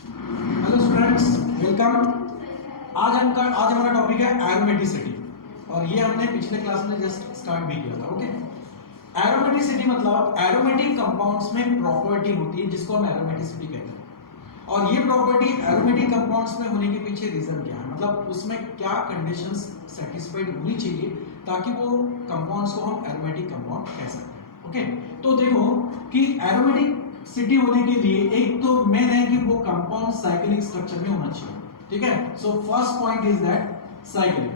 Hello students, welcome. आज हमारा topic है एरोमेटिसिटी और ये हमने पिछले क्लास में जस्ट स्टार्ट भी किया था। ओके, एरोमेटिसिटी मतलब एरोमेटिक कंपाउंड्स में प्रॉपर्टी होती है जिसको हम एरोमेटिसिटी कहते हैं। और ये प्रॉपर्टी एरोमेटिक कंपाउंड्स में होने के पीछे रीजन क्या है, मतलब उसमें क्या कंडीशंस सेटिस्फाइड होनी चाहिए ताकि वो कंपाउंड्स को हम एरोमेटिक कंपाउंड कह सकते हैं। ओके, तो देखो कि एरोमेटिक सिटी होने के लिए एक तो मेन है कि वो कंपाउंड साइक्लिक स्ट्रक्चर में होना चाहिए। ठीक है, so first point is that cyclic.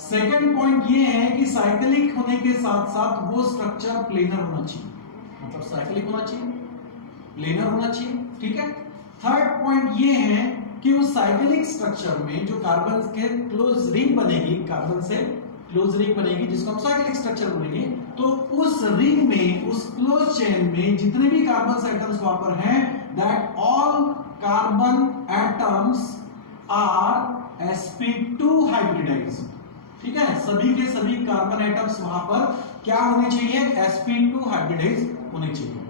Second point ये है कि साइक्लिक होने के साथ साथ वो स्ट्रक्चर प्लेनर होना चाहिए, मतलब साइक्लिक होना चाहिए, प्लेनर होना चाहिए। ठीक है, थर्ड पॉइंट ये है कि उस साइक्लिक स्ट्रक्चर में जो कार्बन के क्लोज रिंग बनेगी, कार्बन से क्लोज रिंग बनेगी जिसको हम साइक्लिक स्ट्रक्चर बोलेंगे, तो उस रिंग में, उस क्लोज चेन में जितने भी कार्बन एटम्स वहां पर हैं, that all carbon atoms are sp2 hybridised. ठीक है, सभी के सभी कार्बन एटम्स वहां पर क्या होने चाहिए, sp2 हाइब्रिडाइज्ड होने चाहिए।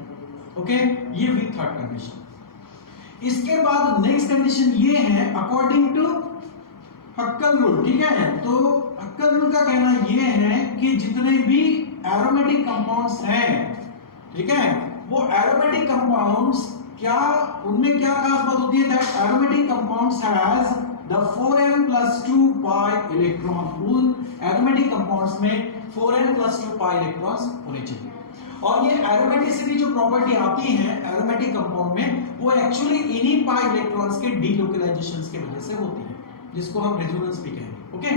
ओके, ये हुई थर्ड कंडीशन। इसके बाद नेक्स्ट कंडीशन ये है अकॉर्डिंग टू हक्कल रूल। ठीक है, तो हक्कल रूल का कहना यह है कि जितने भी एरोमेटिक कंपाउंड्स हैं, ठीक है, वो एरोमेटिक कंपाउंड्स क्या, उनमें क्या खास बात होती है, that aromatic compounds has the 4n+2 pi electron. उन एरोमेटिक कंपाउंड्स में 4n+2 पाई इलेक्ट्रॉन्स होने चाहिए। और ये एरोमेटिसिटी जो प्रॉपर्टी आती है एरोमेटिक कंपाउंड में, वो एक्चुअली इन्हीं पाई इलेक्ट्रॉन्स के डीलोकलाइजेशंस की वजह से होती है, जिसको हम रेजोनेंस भी कहेंगे। ओके,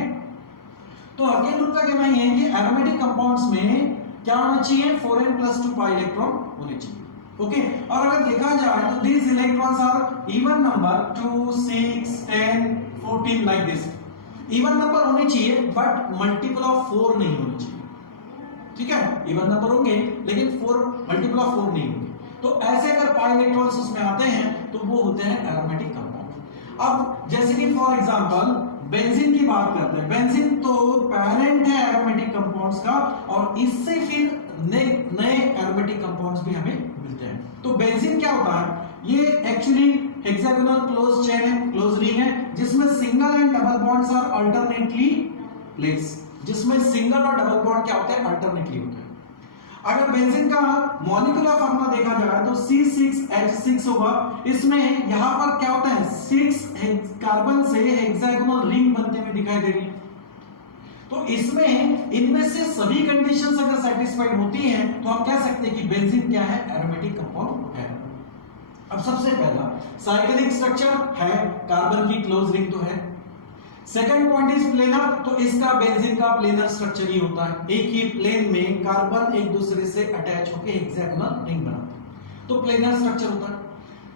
तो हक्केल रूल का कहना है कि एरोमेटिक कंपाउंड्स में क्या होना चाहिए, 4n+2 पाई इलेक्ट्रॉन होने चाहिए। ओके, और अगर देखा जाए तो these electrons are even number 2, 6, 10, 14 like this। Even number होने चाहिए बट मल्टीपल ऑफ 4 नहीं होने चाहिए। ठीक है, इवन नंबर होंगे लेकिन 4 मल्टीपल ऑफ 4 नहीं होंगे। तो ऐसे अगर पाई इलेक्ट्रॉन्स उसमें आते हैं तो वो होते हैं एरोमेटिक कंपाउंड। अब जैसे कि फॉर एग्जांपल बेंजीन की बात करते हैं, बेंजीन तो पेरेंट है एरोमेटिक कंपाउंड्स का, और इससे फिर नए एरोमेटिक कंपाउंड्स भी हमें मिलते हैं। तो बेंजीन क्या होता है, ये एक्चुअली हेक्सागोनल क्लोज चेन है, क्लोज रिंग है, जिसमें single and double bonds are alternately placed, जिसमें सिंगल और डबल बॉन्ड क्या होते हैं, अल्टरनेटली होते हैं। अगर बेंजीन का मॉलिक्यूलर फार्मूला देखा जाए तो C6H6 होगा। इसमें यहां पर क्या होता है, 6 कार्बन से हेक्सागोनल रिंग बनते हुए दिखाई दे रही है। तो इसमें इनमें से सभी कंडीशंस अगर सेटिस्फाइड होती हैं तो हम कह सकते हैं कि बेंजीन क्या है, एरोमेटिक कंपाउंड है। अब सबसे पहला साइक्लिक स्ट्रक्चर है, कार्बन की क्लोज रिंग तो है। सेकंड पॉइंट इज प्लेनर, तो इसका बेंजीन का प्लेनर स्ट्रक्चर ही होता है, एक ही प्लेन में कार्बन एक दूसरे से अटैच होकर हेक्सागोनल रिंग बनाते हैं, तो प्लेनर स्ट्रक्चर होता है।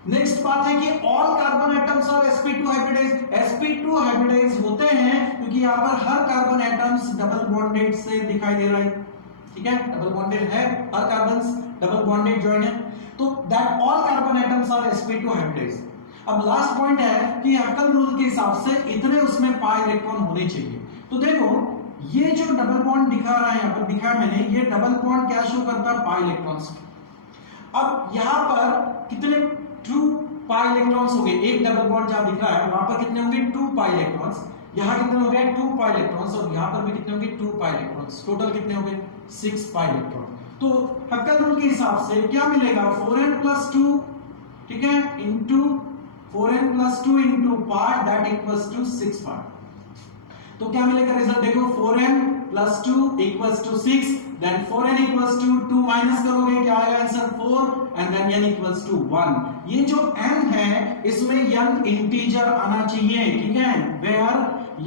नेक्स्ट बात है कि ऑल कार्बन एटम्स और sp2 हाइब्रिडाइज्ड। sp2 हाइब्रिडाइज्ड होते हैं क्योंकि यहां पर हर कार्बन एटम्स डबल बॉन्डेड से दिखाई दे रहा है। ठीक है, डबल बॉन्डेड है, हर कार्बन्स डबल बॉन्डेड जॉइन है, तो that all carbon atoms are sp2 hybridised. अब लास्ट पॉइंट है कि हक्कल रूल के हिसाब से इतने उसमें पाई इलेक्ट्रॉन होने चाहिए। तो देखो ये जो डबल बॉन्ड दिखा रहा है, यहां पर दिखाया मैंने, ये डबल बॉन्ड क्या शो करता है, पाई इलेक्ट्रॉन्स। अब यहां पर कितने 2 पाई इलेक्ट्रॉन्स हो गए, एक डबल बॉन्ड जहां दिख रहा है वहां पर कितने होंगे, 2 पाई इलेक्ट्रॉन्स। यहां कितने हो गए, 2 पाई इलेक्ट्रॉन्स, और यहां पर भी कितने होंगे, 2 पाई इलेक्ट्रॉन्स। टोटल कितने हो गए, 6 पाई इलेक्ट्रॉन। तो हक्कल रूल के हिसाब से क्या मिलेगा, 4n+2, ठीक है, into 4n+2 into pi, that equals to 6 pi. तो क्या मिलेगा रिजल्ट, देखो 4n+2 equals to 6, then 4n equals to 2 minus करोगे क्या आएगा answer 4, and then n equals to 1। ये जो n है इसमें n इंटीजर आना चाहिए। ठीक है, where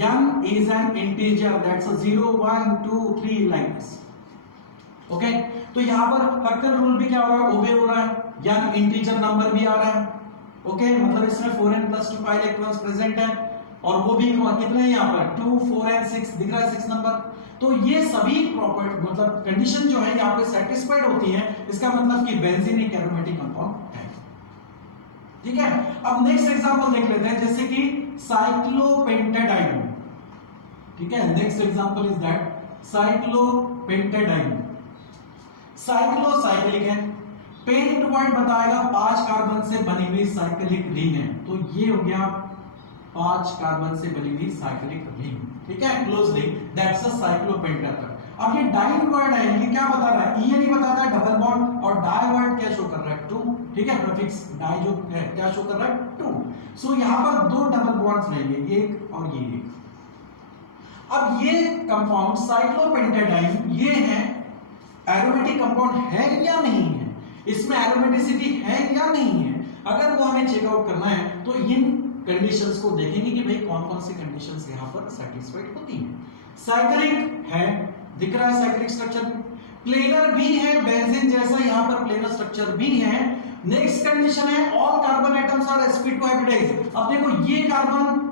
n is an integer, that's 0 1 2 3 like this. Okay, तो यहां पर हक्कल रूल भी क्या हो रहा है, ओबे हो रहा है, n इंटीजर नंबर भी आ रहा है। ओके, मतलब इसमें 4n+2 पाई इलेक्ट्रॉन्स प्रेजेंट है, और वो भी कितने हैं यहाँ पर 2 4 and 6 दिख रहा है, 6 नंबर। तो ये सभी प्रॉपर्टी मतलब कंडीशन जो है यहाँ पे सेटिस्फाइड होती है, इसका मतलब कि बेंजीन एक एरोमेटिक कंपाउंड है। ठीक है, अब नेक्स्ट एग्जांपल देख लेते हैं, जैसे कि साइक्लोपेंटेडाइन। ठीक है, next example is that cyclopentadiene. Cyclo cyclic है, पेंट वर्ड बताएगा 5 कार्बन से बनी हुई साइक्लिक रिंग है, तो ये हो गया 5 कार्बन से बनी हुई साइक्लिक रिंग, ठीक है, क्लोज रिंग, दैट्स अ साइक्लोपेंटेट्रान। अब ये डाइन वर्ड है, ये क्या बता रहा है, ये नहीं बताता है डबल बॉन्ड, और डाई वर्ड क्या शो कर रहा है 2, ठीक है, प्रीफिक्स डाई जो है क्या शो कर रहा है 2, सो यहां पर 2 डबल बॉन्ड्स रहेंगे, एक और ये एक। अब ये कंपाउंड साइक्लोपेंटेडाइन ये है एरोमेटिक कंपाउंड है या नहीं है, इसमें एरोमेटिसिटी है या नहीं है, अगर वो हमें चेक आउट करना है तो इन कंडीशंस को देखेंगे कि भाई कौन कौन सी कंडीशंस यहां पर सैटिस्फाइड होती हैं। साइक्लिक है, दिख रहा है साइक्लिक स्ट्रक्चर, प्लेनर भी है बेंजीन जैसा, यहां पर प्लेनर स्ट्रक्चर भी है। नेक्स्ट कंडीशन है all carbon atoms are sp2 hybridised. अब देखो ये कार्बन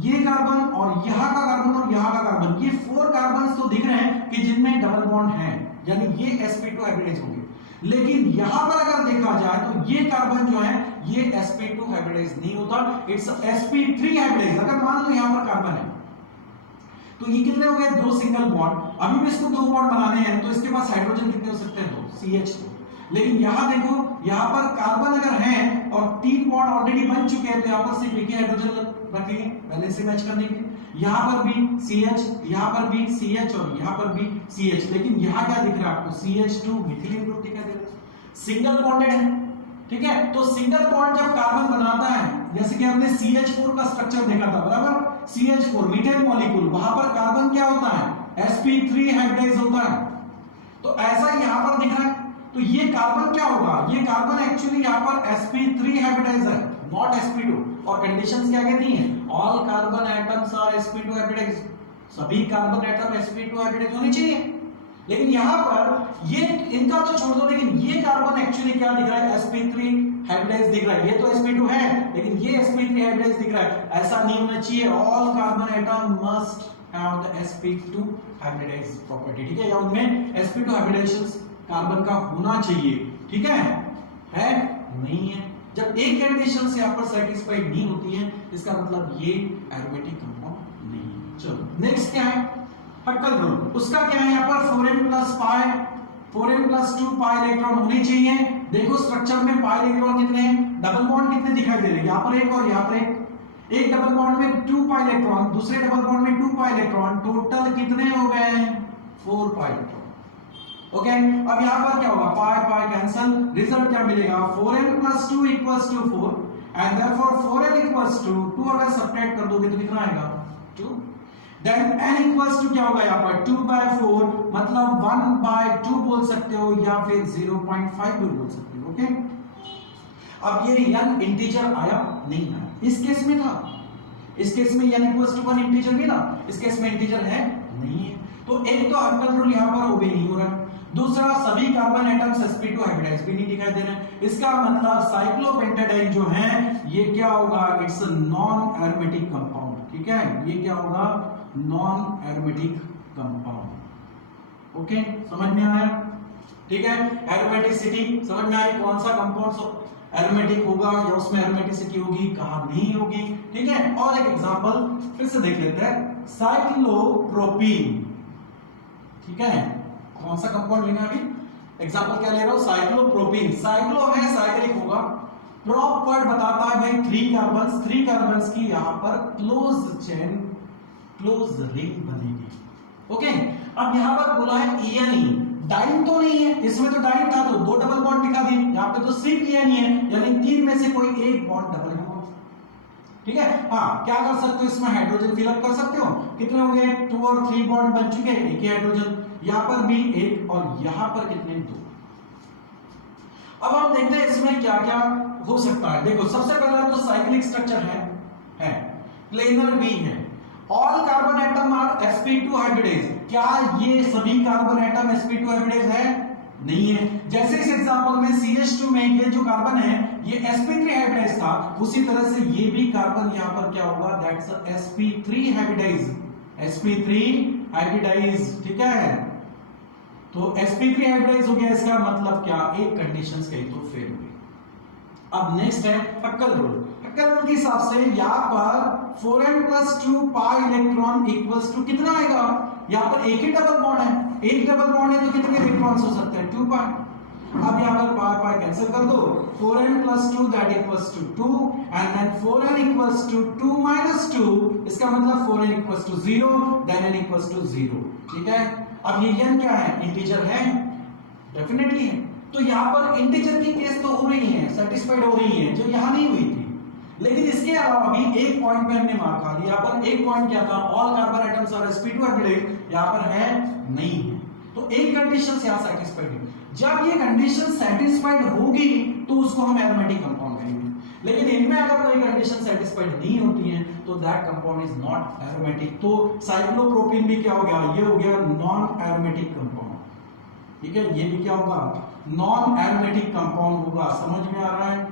और यहां का कार्बन और यहां का कार्बन, ये 4 कार्बन तो दिख रहे हैं कि जिनमें डबल बॉन्ड है, यानी ये sp2 हाइब्रिडाइज होंगे, लेकिन यहां पर अगर देखा जाए तो ये कार्बन जो है ये sp2 हाइब्रिडाइज नहीं होता, इट्स sp3 हाइब्रिडाइज। अगर मान लो यहां पर कार्बन है तो ये कितने हो गए 2 सिंगल बॉन्ड, अभी भी इसको 2 बॉन्ड बनाने हैं तो इसके पास हाइड्रोजन कितने हो सकते हैं 2 CH2, लेकिन यहां देखो यहां पर कार्बन अगर है और 3 बॉन्ड ऑलरेडी बन चुके हैं तो यहां पर सिर्फ एक ही हाइड्रोजन रखेंगे बैलेंस मैच करने के लिए, यहां पर भी CH, यहां पर भी CH और यहां पर भी CH, लेकिन यहां क्या दिख रहा है आपको CH2 मिथिलीन ग्रुप दिखाई दे रहा है, सिंगल बॉन्डेड है, ठीक है। तो सिंगल बॉन्ड जब कार्बन बनाता है, जैसे कि हमने CH4 का स्ट्रक्चर देखा था, बराबर, CH4 मीथेन मॉलिक्यूल, वहां पर कार्बन क्या होता है sp3 हाइब्रिडाइज होता है, तो ऐसा यहां पर दिख रहा है, तो ये कार्बन क्या होगा, ये कार्बन एक्चुअली यहां पर sp3 हाइब्रिडाइज है, नॉट sp2, और कंडीशंस क्या कहती हैं, all carbon atoms are sp2 hybridise, सभी कार्बन एटम sp2 हाइब्रिडाइज होनी चाहिए, लेकिन यहां पर ये इनका तो छोड़ दो, लेकिन ये कार्बन एक्चुअली क्या दिख रहा है sp3 हाइब्रिडाइज दिख रहा है, ये तो sp2 है लेकिन ये sp3 हाइब्रिडाइज दिख रहा है, ऐसा नहीं होना चाहिए, all carbon atom must have the sp2 hybridise property, ठीक है, या उनमें sp2 हाइब्रिडाइजेशन कार्बन का होना चाहिए, ठीक है नहीं है। जब एक कंडीशन से यहां पर सेटिस्फाइड नहीं होती है इसका मतलब ये एरोमेटिक कंपाउंड नहीं है। चलो नेक्स्ट क्या है, हक्कल रूल, उसका क्या है, यहाँ पर 4n+2 पाई इलेक्ट्रॉन होने चाहिए। देखो स्ट्रक्चर में पाई इलेक्ट्रॉन कितने हैं, डबल बॉन्ड कितने दिखाई दे रहे हैं, यहाँ पर एक और यहाँ पर एक डबल बॉन्ड में 2 पाई इलेक्ट्रॉन, दूसरे डबल बॉन्ड में 2 पाई इलेक्ट्रॉन, टोटल कितने हो गए 4 पाई इलेक्ट्रॉन, ओके। अब यहाँ पर क्या होगा, पाई पाई कैंसल, रिजल्ट क्या मिलेगा 4n+2 = 4 एंड देयरफॉर 4n = 2 अगर सब्ट्रैक्ट कर दोगे तो कितना आएगा 2, देन n = क्या होगा यहाँ पर 2/4, मतलब 1/2 बोल सकते हो या फिर 0.5 भी बोल सकते हो, ओके। अब ये n इंटीजर आया नहीं आया, इस केस में था, इस केस में n = 1 इंटीजर भी ना, इस केस में इंटीजर है नहीं है, तो एक तो हक्कल रूल यहाँ पर ओबे नहीं हो रहा है, दूसरा सभी कार्बन एटम्स sp2 हाइब्रिडाइज भी नहीं दिखाई दे रहे हैं, इसका मतलब साइक्लोपेंटेडाइन जो है ये क्या होगा, it's a non aromatic compound, ठीक है, ये क्या होगा नॉन एरोमेटिक कंपाउंड, ओके, समझ में आया, ठीक है। एरोमेटिसिटी समझ में आई, कौन सा कंपाउंड एरोमेटिक होगा या उसमें एरोमेटिसिटी होगी, कहां नहीं होगी, ठीक है। और एक एग्जांपल फिर से देख लेते हैं, साइक्लोप्रोपीन, ठीक है, कौन सा कंपाउंड लेना है अभी, एग्जांपल क्या ले रहा हूं, साइक्लोप्रोपीन, साइक्लो है साइक्लिक होगा, प्रोप वर्ड बताता है भाई 3 कार्बन्स की यहां पर क्लोज चेन क्लोज रिंग बनेगी, ओके। अब यहां पर बोला है ENE, डाइन तो नहीं है, इसमें तो डाइन था तो 2 डबल बॉन्ड दिखा दिए, यहां पे तो सिर्फ ENE है, यानी 3 में से कोई एक बॉन्ड डबल होगा, ठीक है। हाँ क्या कर सकते हो, इसमें हाइड्रोजन फिलअप कर सकते हो, कितने होंगे 2 और 3 बॉन्ड बन चुके हैं, एक ही हाइड्रोजन, यहां पर भी एक और यहां पर कितने 2। अब हम देखते हैं इसमें क्या क्या हो सकता है। देखो सबसे पहला तो साइक्लिक स्ट्रक्चर है प्लेनर भी है, all carbon atom are sp2 hybridise, क्या ये सभी कार्बन एटम sp2 हाइब्रिडाइज है, नहीं है। जैसे इस एग्जांपल में CH2 में ये जो कार्बन है ये sp3 हाइब्रिडाइज था, उसी तरह से ये भी कार्बन यहां पर क्या होगा, that's sp3 hybridise, sp3 hybridise, ठीक है। तो sp3 हाइब्रिडाइज हो गया, इसका मतलब क्या, एक कंडीशंस कही तो फेल हो गई। अब नेक्स्ट है हक्कल रूल, हक्कल रूल के हिसाब से यहां पर 4n+2 pi electron equals to कितना आएगा, यहां पर एक ही डबल बॉन्ड है, एक डबल बॉन्ड है तो कितने इलेक्ट्रॉन्स हो सकते हैं 2 पाई, अब यहाँ पर पाई पाई कैंसिल कर दो, 4n + 2 that equals to 2 and then 4n equals to 2 - 2, इसका मतलब 4n equals to 0 then n equals to 0। ठीक है, अब ये n क्या है, इंटीजर है, डेफिनेटली है। तो यहाँ पर इंटीजर की केस तो हो रही है, सेटिस्फाइड हो रही है, जो यहाँ नहीं हुई थी। लेकिन इसके अलावा भी एक पॉइंट पे हमने मार खा लिया। यहाँ पर एक पॉइंट क्या था, all carbon atoms are sp2 hybridised, यहाँ पर है नहीं है। तो एक कंडीशन यहाँ सेटिस्फाइड है। जब ये कंडीशन सेटिस्फाइड होगी तो उसको हम एरोमेटिक कंपाउंड कहेंगे। लेकिन इनमें अगर कोई कंडीशन सेटिस्फाइड नहीं होती है तो that compound is not aromatic. तो साइक्लोप्रोपीन भी क्या हो गया, ये हो गया नॉन एरोमेटिक कंपाउंड। ठीक है, ये भी क्या होगा, नॉन एरोमेटिक कंपाउंड होगा। समझ में आ रहा है?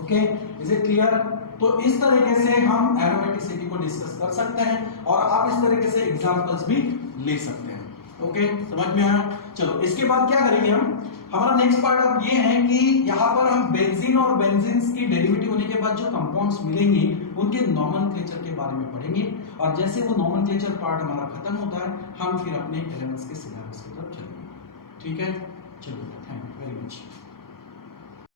Okay, is it clear? तो इस तरीके से हम एरोमेटिसिटी को डिस्कस कर सकते हैं और आप इस तरीके से एग्जांपल्स भी ले सकते हैं। ओके, समझ में आया? चलो इसके बाद क्या करेंगे हम, हमारा नेक्स्ट पार्ट अब ये है कि यहाँ पर हम बेंजीन और बेंजीन्स की डेरिवेटिव होने के बाद जो कंपाउंड्स मिलेंगे उनके नॉमेनक्लेचर के बारे में पढ़ेंगे। और जैसे वो नॉमेनक्लेचर पार्ट हमारा खत्म होता है हम फिर अपने एलिमेंट्स के सिलेबस की तरफ चलेंगे। ठीक है, चलो, थैंक यू वेरी मच।